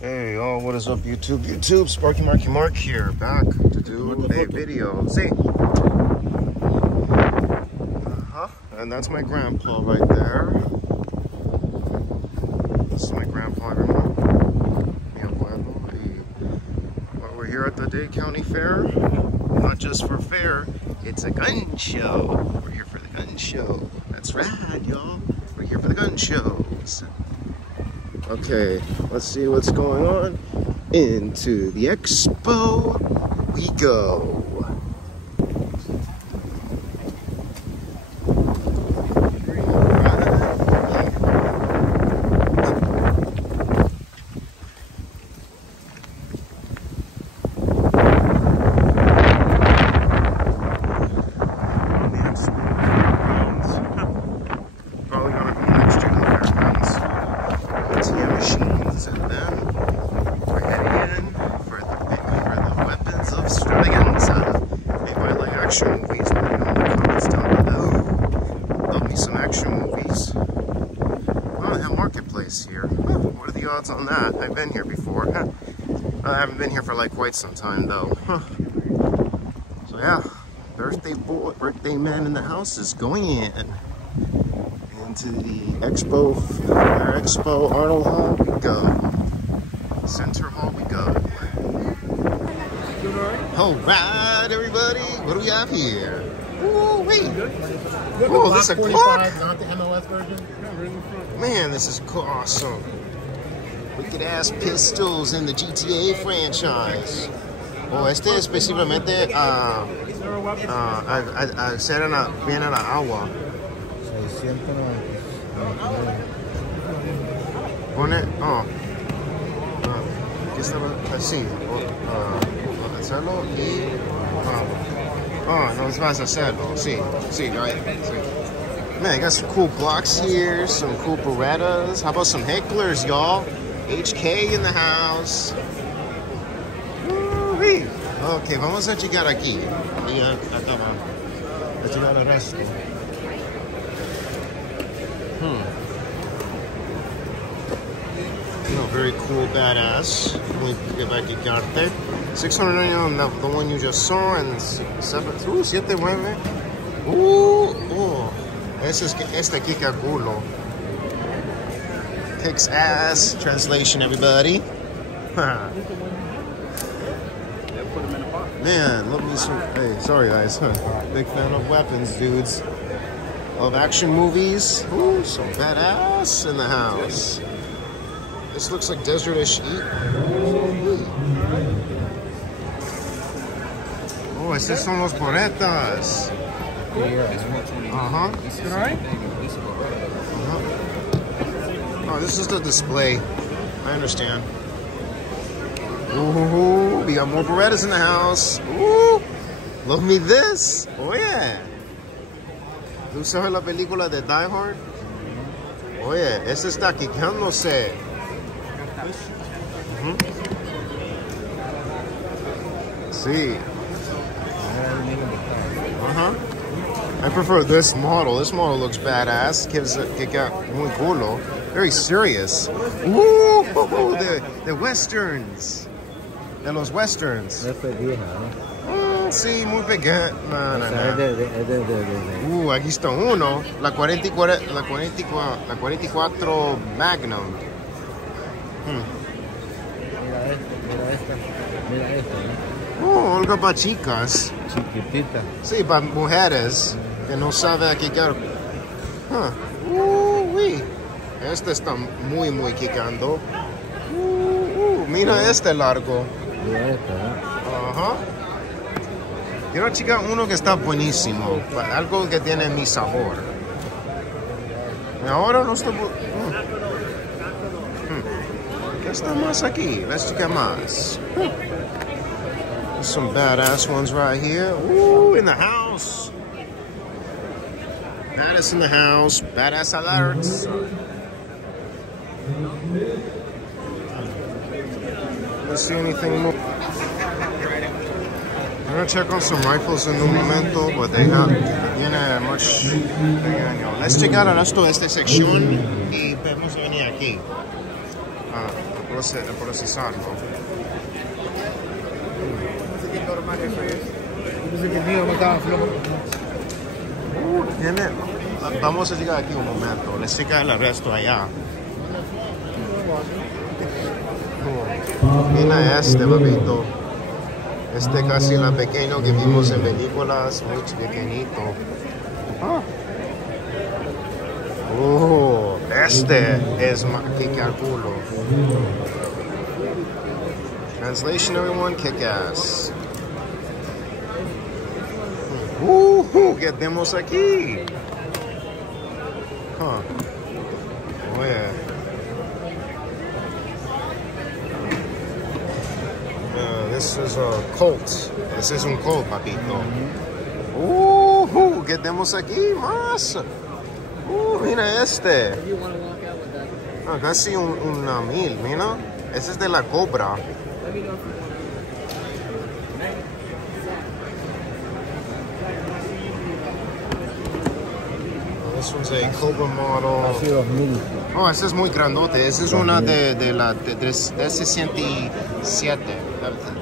Hey y'all, what is up YouTube? YouTube, Sparky Marky Mark here, back to do a video. See? And that's my grandpa right there. This is my grandpa, everyone. Mi abuelo. Well, we're here at the Dade County Fair. Not just for fair, it's a gun show. We're here for the gun show. That's right, y'all. We're here for the gun shows. Okay, let's see what's going on. Into the expo we go. Probably gonna be next to the FairGrounds. Machines, and then we're heading in for the weapons of extravaganza. Maybe I like action movies. Let me know in the comments down below. Love me some action movies. Oh, the marketplace here. Huh, what are the odds on that? I've been here before. Huh. I haven't been here for like quite some time though. Huh. So yeah, birthday man in the house is going in. To the Expo Arnold Hall we go. Center Hall we go. Alright everybody, what do we have here? Ooh, wait. Oh, this is a clock? Not the MLS version. Man, this is awesome. Wicked ass pistols in the GTA franchise. Oh, este específicamente viene a la agua. Pone, aquí estaba así, hacerlo y, no vas a hacerlo, sí, right, sí. Man, I got some cool blocks here, some cool Berettas. How about some hecklers, y'all? HK in the house. Woo-wee. Ok, vamos a checar aquí. Y acá va. A checar el resto. Very cool, badass. Let me get back at Garte. 699, the one you just saw, and 7, este kika culo. Kicks ass. Translation, everybody. Man, love me some. Hey, sorry guys. Big fan of weapons, dudes. Of action movies. Ooh, some badass in the house. This looks like desert-ish heat. Oh, estos son los Berettas. Oh, this is the display. I understand. Ooh, we got more Berettas in the house. Ooh, love me this. Oh yeah. ¿Tú sabes la película de Die Hard? Oye, ese está quicándose. See. I prefer this model. This model looks badass. Gives it kick out muy culo. Very serious. Ooh, the westerns. De los westerns. Sí, muy pequeño. No. Aquí está uno. La 44 Magnum. Mira esta. Oh, algo para chicas. Chiquitita. Sí, para mujeres que no saben kickar. Uy. Este está muy kicando. Mira este largo. Mira esta. Quiero checar uno que está buenísimo. Algo que tiene mi sabor. Ahora no está... ¿Qué está más aquí? Let's check más. There's some badass ones right here. Ooh, in the house. Badass in the house. Badass alerts. Let's see anything more. I'm gonna check on some rifles in un momento, but they have much. Let's check out el resto de esta sección y vamos a venir aquí. procesando. Tiene, vamos a llegar aquí un momento, le seca el resto allá. Mira este, babito. Este casi la pequeño que vimos en películas, muy pequeñito. Este es que calculo. Translation, everyone, kick ass. ¿Qué tenemos aquí? Oye. This is a Colt. This is un Colt, papito. ¿Qué tenemos aquí? Más. Mira este. Casi una 1000, mira. Ese es de la Cobra. This one's a Cobra model. Oh, este es muy grandote. Esta es una de la de 67.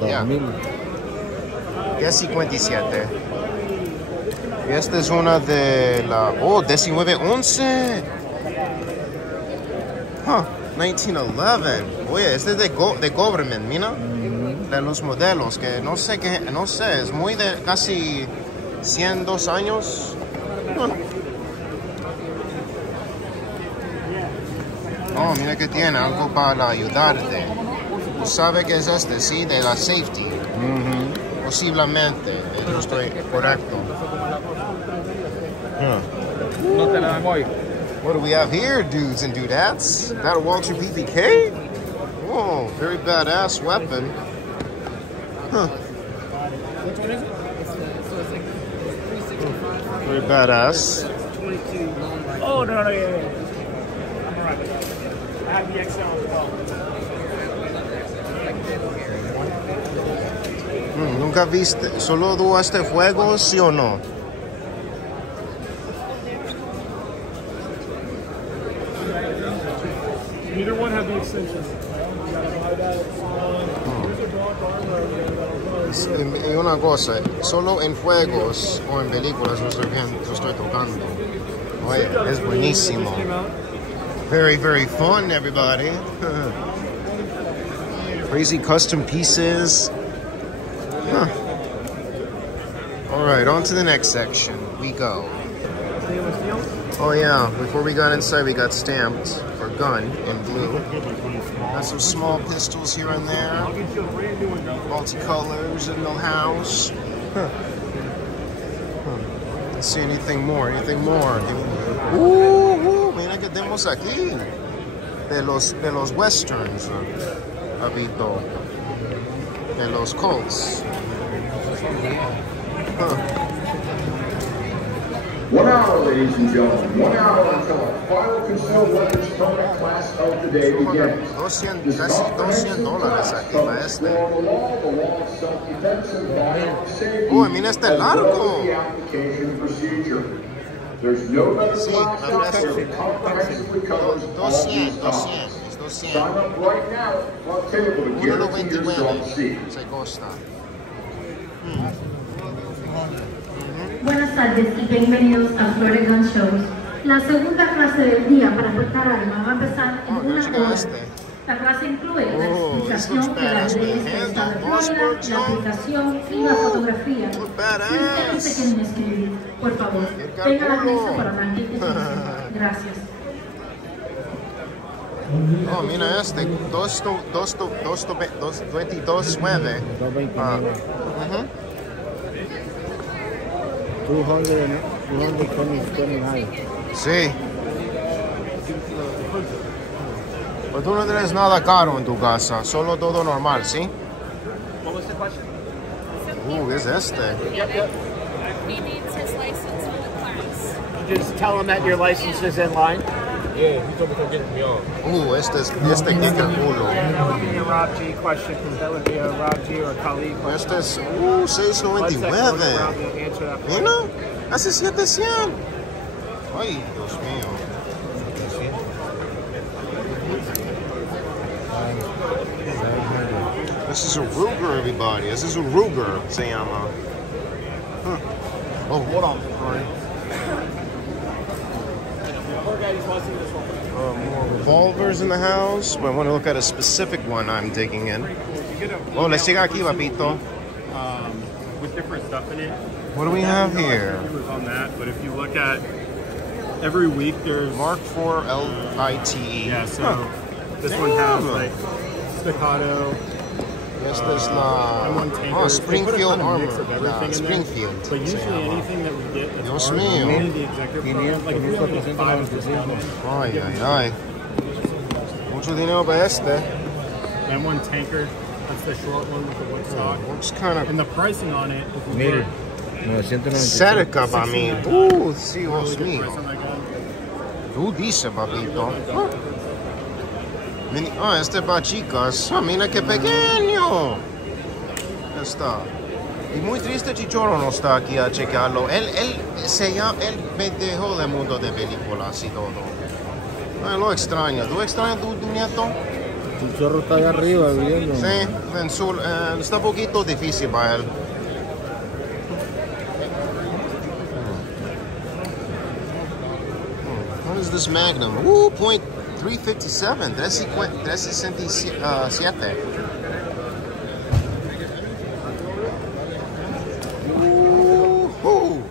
Yeah. 1057. Y esta es una de la 1911. 1911. Oye, este es de government, mira. De los modelos que no sé, es muy de casi 102 años. Oh, mira que tiene algo para ayudarte. ¿Tú sabes qué es este? Sí, de la safety. Posiblemente. Yo estoy correcto. No te la voy. What do we have here, dudes and dudettes? That a Walter PPK? Whoa, very badass weapon. Which one is it? Very badass. Oh, no, yeah. I'm alright with that. I have the XL as well. ¿Nunca viste? ¿Solo tú este fuego, sí o no? Neither one have the extension. Y una cosa, solo en juegos o en películas lo estoy tocando. Oye, es buenísimo. Very, very fun, everybody. Crazy custom pieces. All right, on to the next section we go. Oh yeah, before we got inside, we got stamped for gun in blue. Got some small pistols here and there. Multicolors in the house. Let's see anything more. Mira que tenemos aquí. De los westerns, Habito. De los Colts. 1 hour, ladies and gentlemen. 1 hour until our final concealed weapons tournament class of the day begins. Casi $200 aquí para este. Uy, mira este largo. There's no better Sí, class la precio. that comprehensively covers all these topics. Sign up right now at the front table to guarantee yourself a seat. Se costa. Buenas tardes y bienvenidos a FairGrounds Shows. La segunda clase del día para portar armas va a empezar en una hora. La clase incluye la explicación de las leyes del estado de Florida, la aplicación y la fotografía. Si ustedes se quieren escribir, por favor, vengan a la mesa para dar tickets. Gracias. Oh, mira este, 222.9. 229. Sí. Pues tú no tienes nada caro en tu casa, solo todo normal, ¿sí? What was the question? ¿Qué es este? He needs his license for the class. You just tell him that your license is in line. Yeah, he told me to get me on. Este que calculo. That would be a Rob G question, because that would be a Rob G or a Khalid question. Este es, 699. Mira, hace 700. Ay, Dios mío. $700. This is a Ruger, everybody. This is a Ruger, se llama. Huh. Oh, hold on. Sorry. More revolvers in the house, but I want to look at a specific one I'm digging in. Oh, let's check aquí, papito. With different stuff in it. What do we have here? On that, but if you look at every week, there's Mark IV LITE. Yeah, so this one has like staccato. Yes, there's la Springfield armor. Springfield. But usually anything that we get that's Dios only mío. the executive program, like if we only get 5 of this on it. Ay, ay, ay. Mucho dinero para este. And one tanker, that's the short one with the wood stock. Looks kind of... And the pricing on it, if you Mire. look, 996. Seneca, I mean. Sí, Dios mío. Tú dices, papito. Ah, este es para chicas. Ah, mira qué pequeño. Está. Y muy triste Chichoro no está aquí a checarlo. Él me dejó del mundo de películas y todo. Ay, lo extraño. ¿Tú extrañas tu nieto? Chichorro está allá arriba viviendo. Sí, en sur, está un poquito difícil para él. What is this Magnum? Ooh, .357. 367. Ooh,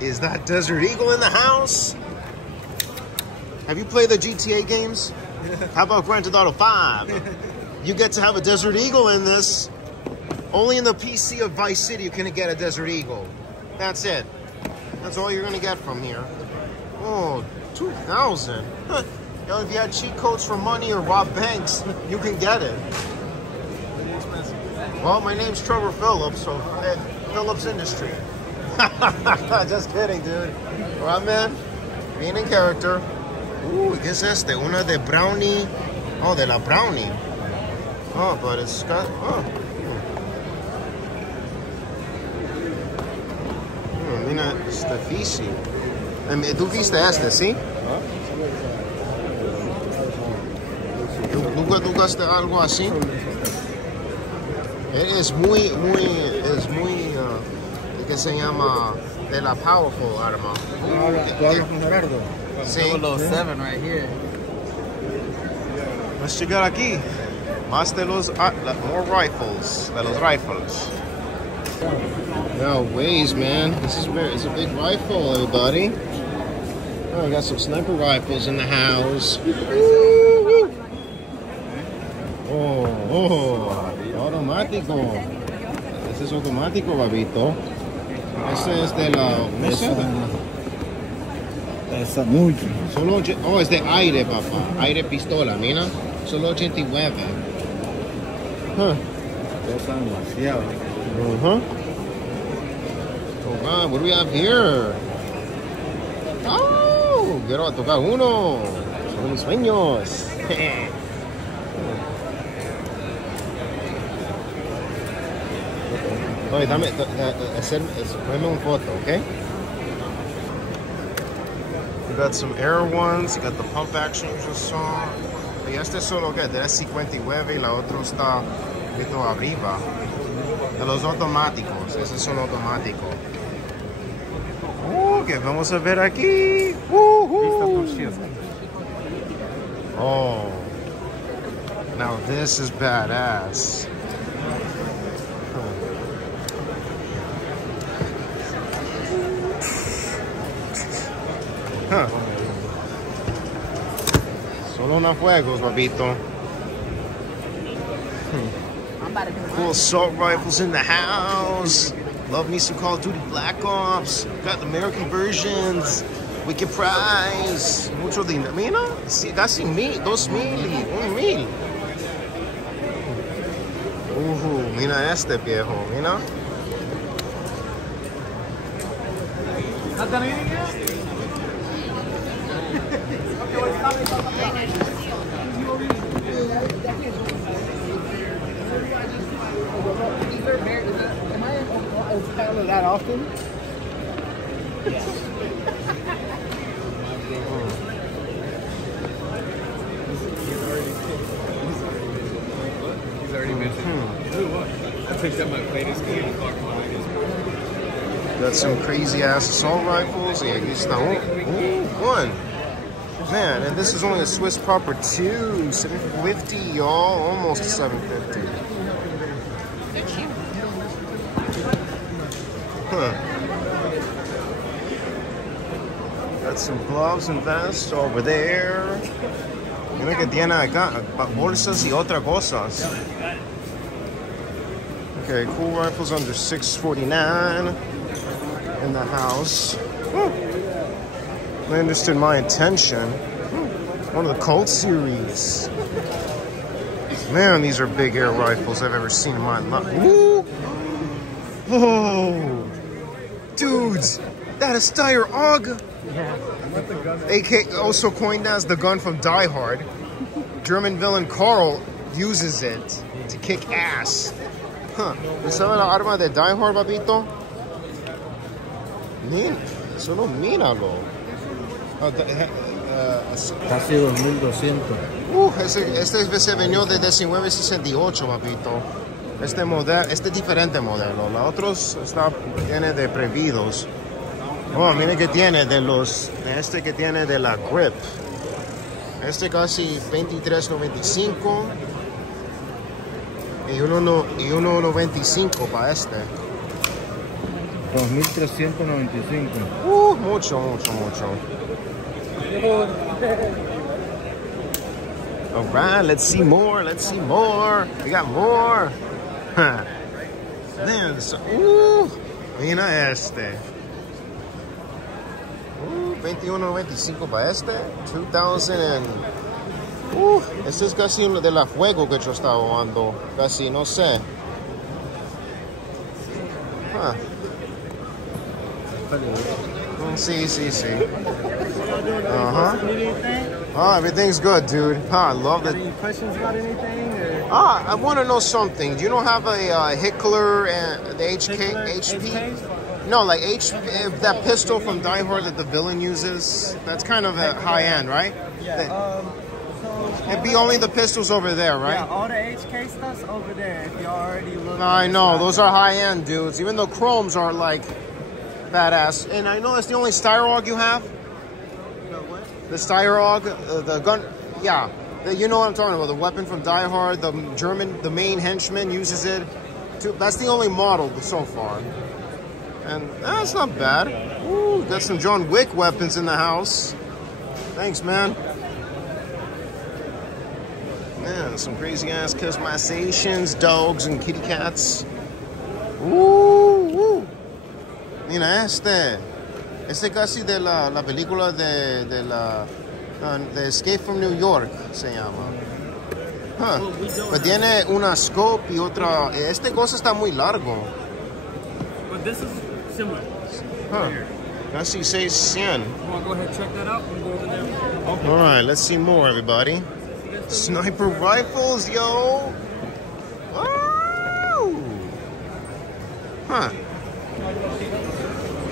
is that Desert Eagle in the house? Have you played the GTA games? How about Grand Theft Auto 5? You get to have a Desert Eagle in this. Only in the PC of Vice City you can get a Desert Eagle. That's it. That's all you're gonna get from here. Oh, 2,000. Huh. You know, if you had cheat codes for money or rob banks, you can get it. Well, my name's Trevor Phillips, so Phillips Industry. Just kidding, dude. Right, man? Being in character. Ooh, ¿qué es este? Una de brownie. Oh, de la brownie. Oh, but it's got... Oh. Mira, it's difícil. ¿Tú viste este, sí? ¿Nunca tocaste algo así? Es muy, ¿qué se llama? De la powerful arma. ¿Tú hablas con Gerardo? Sí. 007 right here. Let's llegar aquí. Más de los, more rifles. De los rifles. No ways, man. It's a big rifle, everybody. Oh, we got some sniper rifles in the house. Oh, automático. Ese es automático, babito. Ese es de la... Esa muy. Solo, oh, es de aire, papá. Aire pistola, mira. Solo 89. Huh. Pesa demasiado. Uh-huh. Oh, God, what do we have here? Oh, quiero tocar uno. Son mis sueños. Oye, ponme un foto, ¿ok? You got some air ones, you got the pump action you just saw. Y este solo que de 59 y la otra está un poquito arriba. De los automáticos, ese es un automático. ¿Qué vamos a ver aquí? Oh, now this is badass. Huh. Solo una fuegos, papito. Cool assault rifles in the house. Love me some Call of Duty Black Ops. Got the American versions. Wicked Prize. Mucho dinero. Mira, casi 2,000 y 1,000. Mira este viejo, mira. That often? Got some crazy ass assault rifles. Yeah, aquí está one. Man, and this is only a Swiss proper too. 750, y'all. Almost 750. Huh. Got some gloves and vests over there. Mira que tiene acá bolsas y otras cosas. Okay, cool rifles under $649 in the house. Landed in my attention. One of the Colt series. Man, these are big air rifles I've ever seen in my life. Woo! Oh, dudes, that is Steyr AUG. AK, also coined as the gun from Die Hard. German villain Carl uses it to kick ass. Huh. ¿Sabe la arma de Die Hard, papito? Solo míralo. Casi 2200. Este se vendió de 1968, papito. Este es diferente modelo. Los otros tiene de prohibidos. Oh, mire que tiene este que tiene de la grip. Este casi 23.95 y 1.95 para este. 2395. Mucho. All right, let's see more. We got more. Man, mira este. 21.95 para este. 2000 este es casi uno de la fuego que yo estaba jugando. Casi, no sé. Sí. Oh, everything's good, dude. I love it. Any questions about anything? Or? I want to know something. Do you know have a Hickler and the HP? No, like that pistol from Die Hard that the villain uses. That's kind of a high end, right? Yeah. It'd be only the pistols over there, right? Yeah, all the HK stuff's over there. If you already look. I know those are high end, dudes. Even though chromes are like badass, and I know that's the only Steyr AUG you have. The Steyr AUG, the gun, yeah. You know what I'm talking about, the weapon from Die Hard, the main henchman uses it. That's the only model so far. And that's not bad. Ooh, got some John Wick weapons in the house. Thanks, man. Man, some crazy ass customizations, dogs and kitty cats. Ooh. Mira este casi de la película de Escape from New York se llama. Pues tiene una scope y otra. Este cosa está muy largo. But this is similar. Casi 600. Well, go ahead and check that out. We'll go over there. Okay. All right, let's see more, everybody. Sniper rifles, yo. Wow.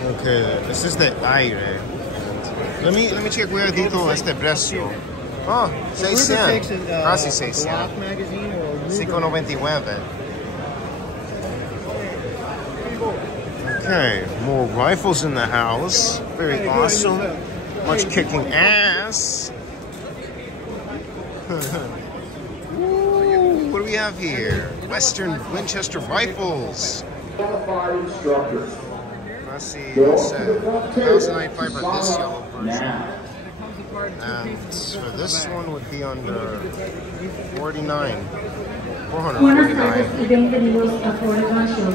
Okay, this is the aire. Let me check where dito este precio. 600. Casi 600. 5.99. Okay, more rifles in the house. Very awesome. Much kicking ass. Ooh, what do we have here? Western Winchester rifles. Let's see, what's that? 1,095 for this yellow version. And for this one would be under 449. Buenas tardes y bienvenidos a FairGrounds Shows.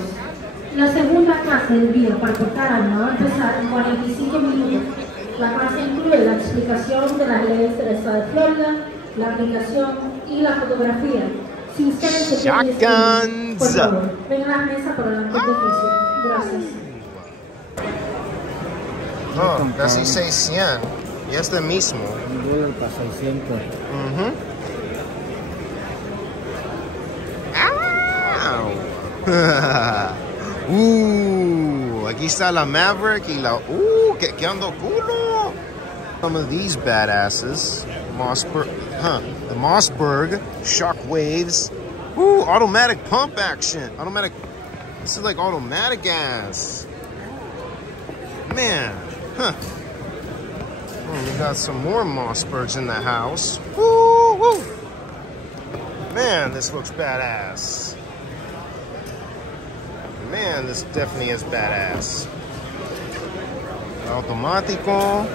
La segunda clase del día para portar arma va a empezar en 45 minutos. La clase incluye la explicación de las leyes del estado de Florida, la aplicación y la fotografía. Si ustedes se quieren inscribir, por favor, vengan a la mesa por delante del oficio. Gracias. Casi 600. Y este mismo. $600. Aquí está la Maverick y la... que ando culo. Some of these badasses. The Mossberg Shockwaves. Ooh, automatic pump action. Automatic. This is like automatic gas. Man. Huh. Oh, we got some more Mossbergs in the house. Woo, woo. Man, this looks badass. Man, this definitely is badass. Automático.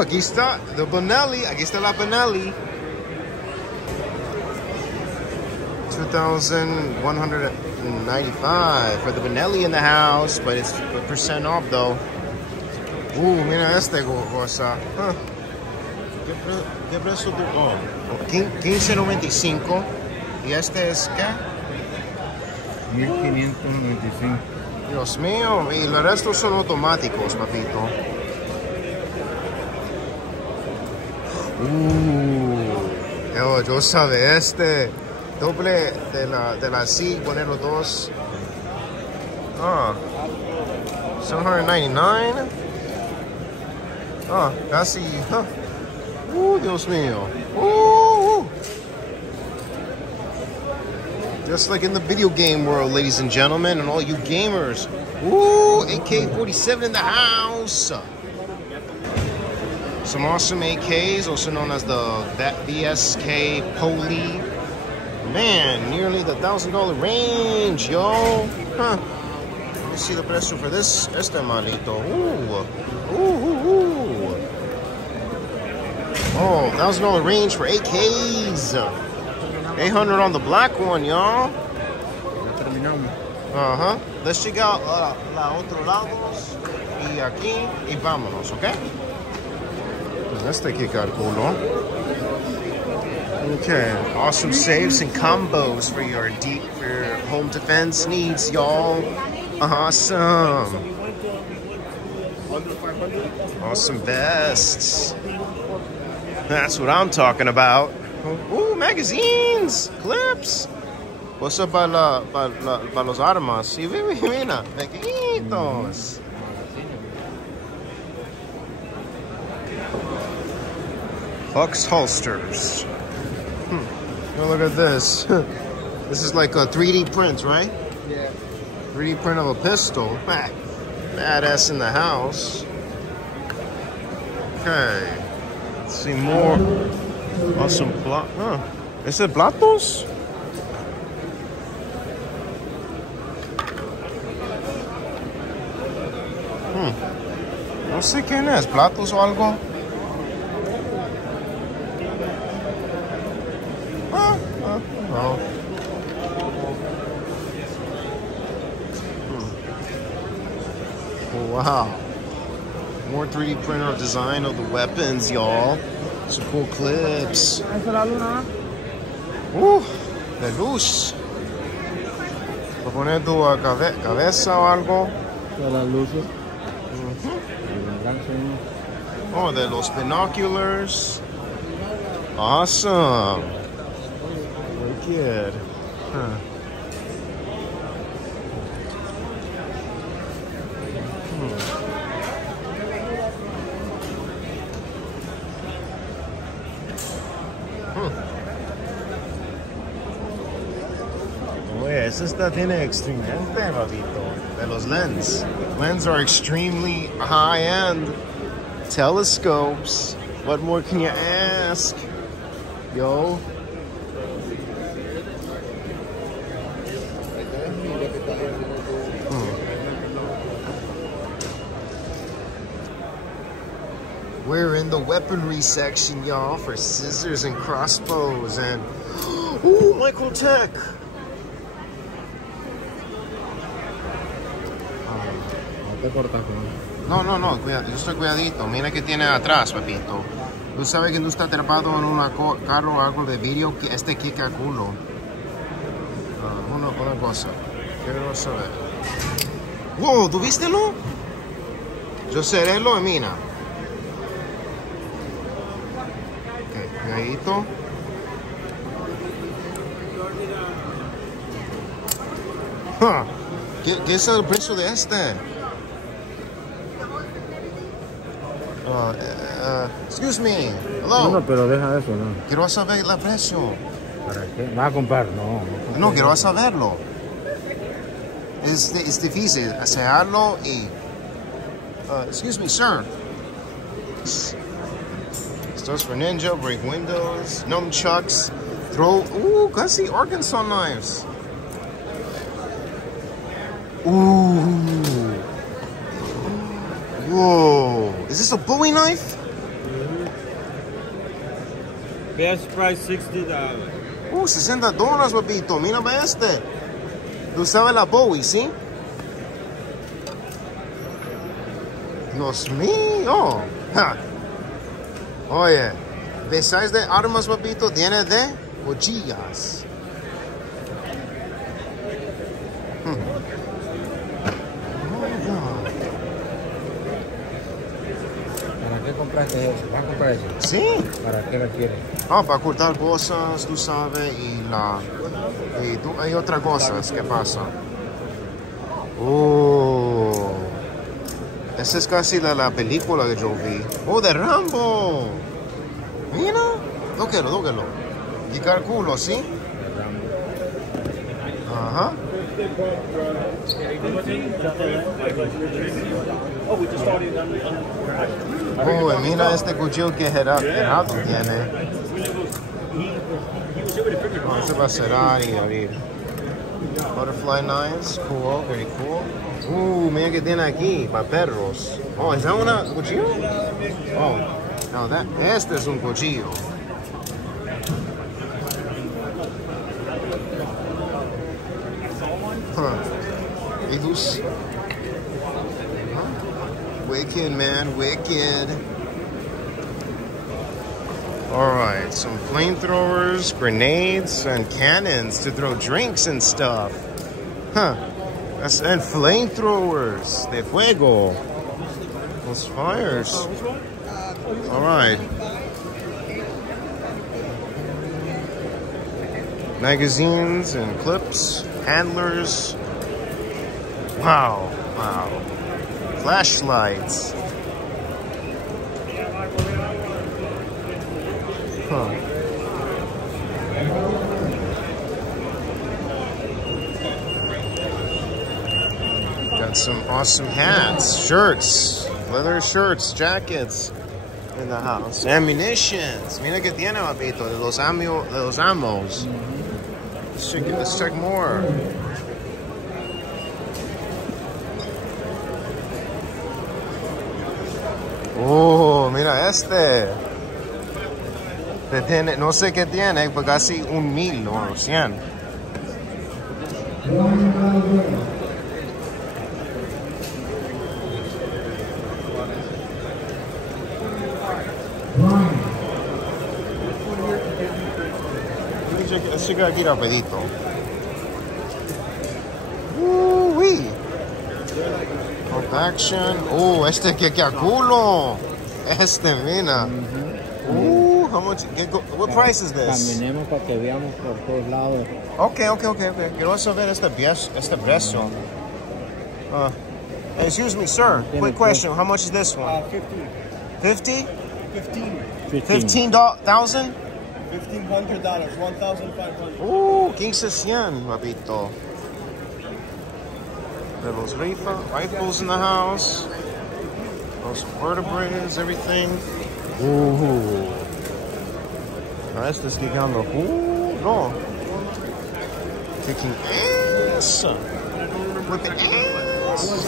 Aquí está the Benelli. Aquí está la Benelli. 2,195 for the Benelli in the house, but it's % off though. Mira este cosa. Huh. ¿Qué precio tú? Oh, $15.95. ¿Y este es qué? 1595. Dios mío, y los restos son automáticos, papito. Yo sabe este doble de la C, poner los dos. 799. Casi. Dios mío. Just like in the video game world, ladies and gentlemen, and all you gamers. AK-47 in the house. Some awesome AKs, also known as the BSK Poli. Man, nearly the $1,000 range, yo. Huh. Let me see the precio for this. Este malito. Oh, $1,000 range for AKs. 800 on the black one, y'all. Let's check out la otro lados y aquí y vámonos, ¿ok? Este que calculo. Okay, awesome saves and combos for your home defense needs, y'all. Awesome. Awesome vests. That's what I'm talking about. Ooh, magazines, clips. What's up para los armas? Sí, mira, pequeñitos. Bucks holsters. Oh, look at this. This is like a 3D print, right? Yeah. 3D print of a pistol. Badass in the house. Okay. Let's see more. Awesome. Is it platos? No sé quién es. ¿Platos o algo? No. Wow. More 3D printer design of the weapons, y'all. Some cool clips. De luz. ¿Para poner tu cabeza o algo? Las luces. Oh, de los binoculars. Awesome. Wicked. Huh. Esta tiene extremadamente, babito. De los lens. Lens are extremely high-end telescopes. What more can you ask? Yo. We're in the weaponry section, y'all, for scissors and crossbows and... Ooh, Michael Tech! No, cuidado, yo estoy cuidadito. Mira que tiene atrás, papito. Tú sabes que tú estás atrapado en un carro o algo de vídeo, que este kika culo. Una cosa. Quiero saber. Wow, ¿tú vístelo? Yo seré lo de mina. Ok, cuidadito. ¿Qué es el precio de este? Excuse me. No, Hello. pero deja eso, ¿no? Quiero saber el precio. ¿Para qué? ¿Vas a comprar? No. No, quiero saberlo. Es difícil hacerlo y... excuse me, sir. Esto es for ninja, break windows, nunchucks, throw... casi Arkansas knives. Whoa. Is this a Bowie knife? Best price $60. $60, papito. Mira este. Tú sabes la Bowie, ¿sí? Dios mío. Ja. Oye, de size de armas, papito, tiene de cuchillas. ¿Para qué compraste eso? ¿Vas a comprar eso? Sí. ¿Para qué la quieres? Para cortar cosas, tú sabes, hay otras cosas que pasan. Esa es casi la película que yo vi. De Rambo. Mira. Tóquelo. Y calculo, ¿sí? Ajá. Mira este cuchillo que Gerardo tiene. Se va a cerrar y abrir. Butterfly knives, cool, very cool. Mira que tiene aquí, para perros. ¿Es that una cuchillo? No, este es un cuchillo. Wicked, man, wicked. Alright, some flamethrowers, grenades, and cannons to throw drinks and stuff. And flamethrowers de fuego. Those fires. Alright. Magazines and clips, handlers. Wow. Flashlights. Got some awesome hats, shirts, leather shirts, jackets in the house. Ammunitions. Mira que tiene, papito, de los amos. Let's check more. Mira este. No sé qué tiene, pero casi 1,000 o 100. Let's check aquí rapidito. Pump action. Este que culo. Este, mira. How much? What price is this? Caminemos para que veamos por todos lados. Okay. Quiero saber este precio. Excuse me, sir. Quick question. How much is this one? 50. 50? $15,000? $1,500. $1,500. 1500, papito. Little rifles in the house. Those vertebrae, everything. Este es llegando. No. Kicking ass. Whipping ass.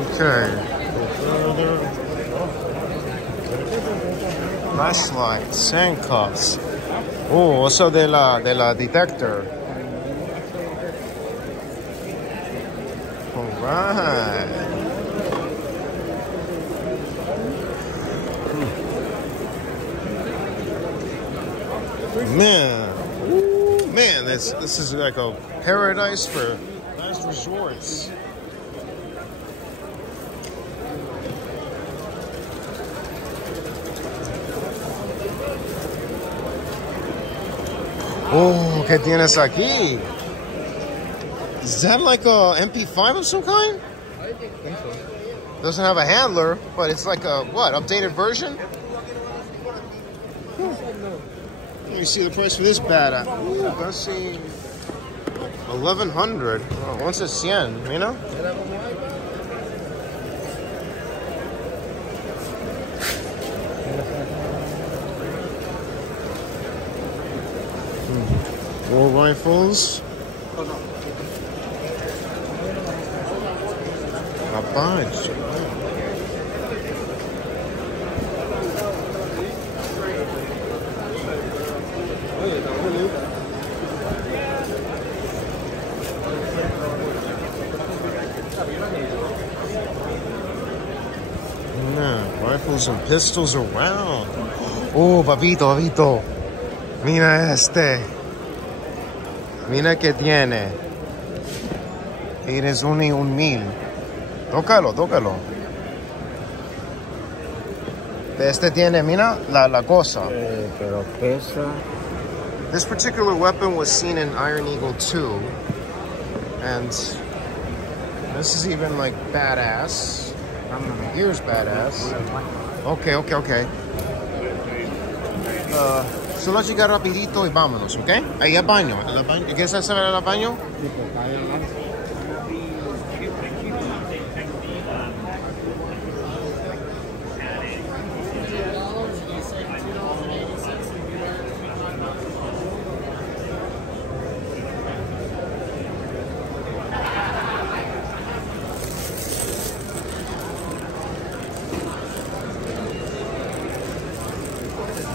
Okay. Flashlights, handcuffs. Also de la detector. All right. Man, this is like a paradise for last resorts. ¿Qué tienes aquí? Is that like a MP5 of some kind? Doesn't have a handler, but it's like a, what, updated version? Let me see the price for this bad. Ooh, let's see. 1100. Oh, once it's 100, you know? War rifles. A bunch. Rifles and pistols around. Oh, papito. Mira este. Mira que tiene. Eres un 1000. Tócalo. Este tiene, mira, la cosa. Pero pesa. This particular weapon was seen in Iron Eagle 2. And this is even like badass. Here's badass. Okay. Solo llegar rapidito y vámonos, ¿ok? Ahí al baño. ¿Quieres saber al baño?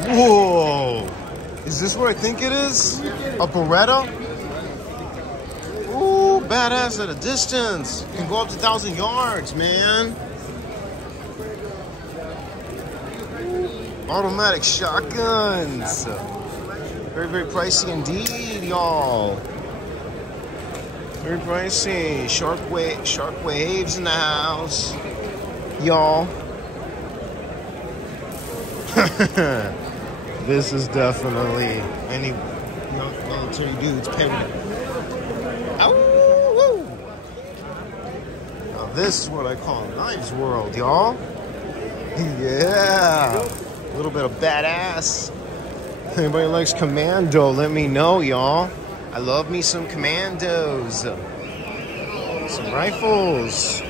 Whoa! Is this what I think it is? A Beretta? Ooh, badass at a distance. Can go up to 1,000 yards, man. Automatic shotguns. Very, very pricey indeed, y'all. Very pricey. Shark waves in the house, y'all. This is definitely any military dude's favorite. Ow! Now this is what I call Knives World, y'all. Yeah, a little bit of badass. Anybody likes commando? Let me know, y'all. I love me some commandos. Some rifles.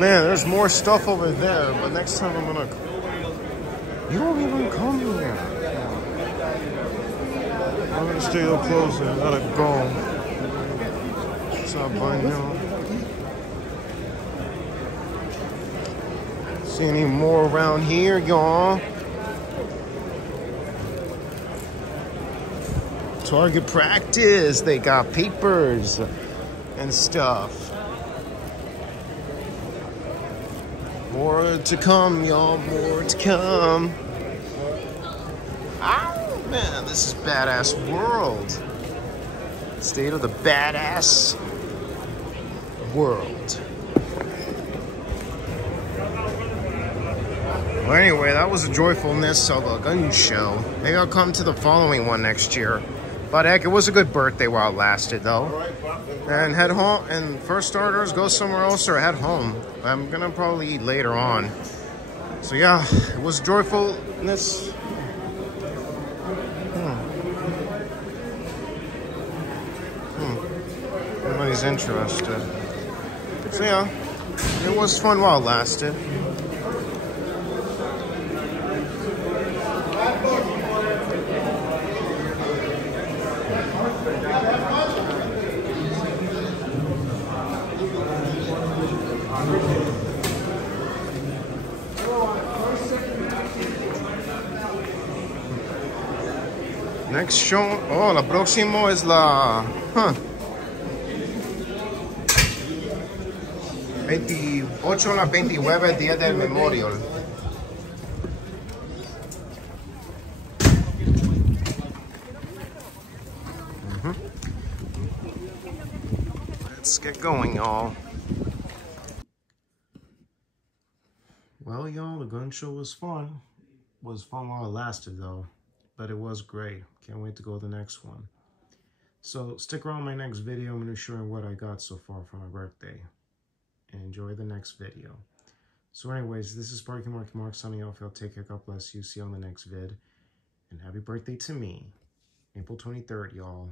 Man, there's more stuff over there, but next time I'm gonna. You don't even come here. I'm gonna stay up closer. I gotta go. What's up, y'all? See any more around here, y'all? Target practice. They got papers and stuff. More to come, y'all. More to come. Oh, man, this is badass world. State of the badass world. Well, anyway, that was the joyfulness of a gun show. Maybe I'll come to the following one next year. But heck, it was a good birthday while it lasted, though. And head home, and for starters, go somewhere else or head home. I'm gonna probably eat later on. So yeah, it was joyfulness. Nobody's interested. So yeah, it was fun while it lasted. Next show, oh, la próximo es la 28 a la 29, el día del Memorial. Let's get going, y'all. Well, y'all, the gun show was fun. Was fun while it lasted, though. but it was great. Can't wait to go to the next one. So stick around my next video. I'm going to show you what I got so far for my birthday. And enjoy the next video. So anyways, this is Sparky Marky Mark signing off. Y'all take care. God bless you. See you on the next vid. And happy birthday to me. April 23rd, y'all.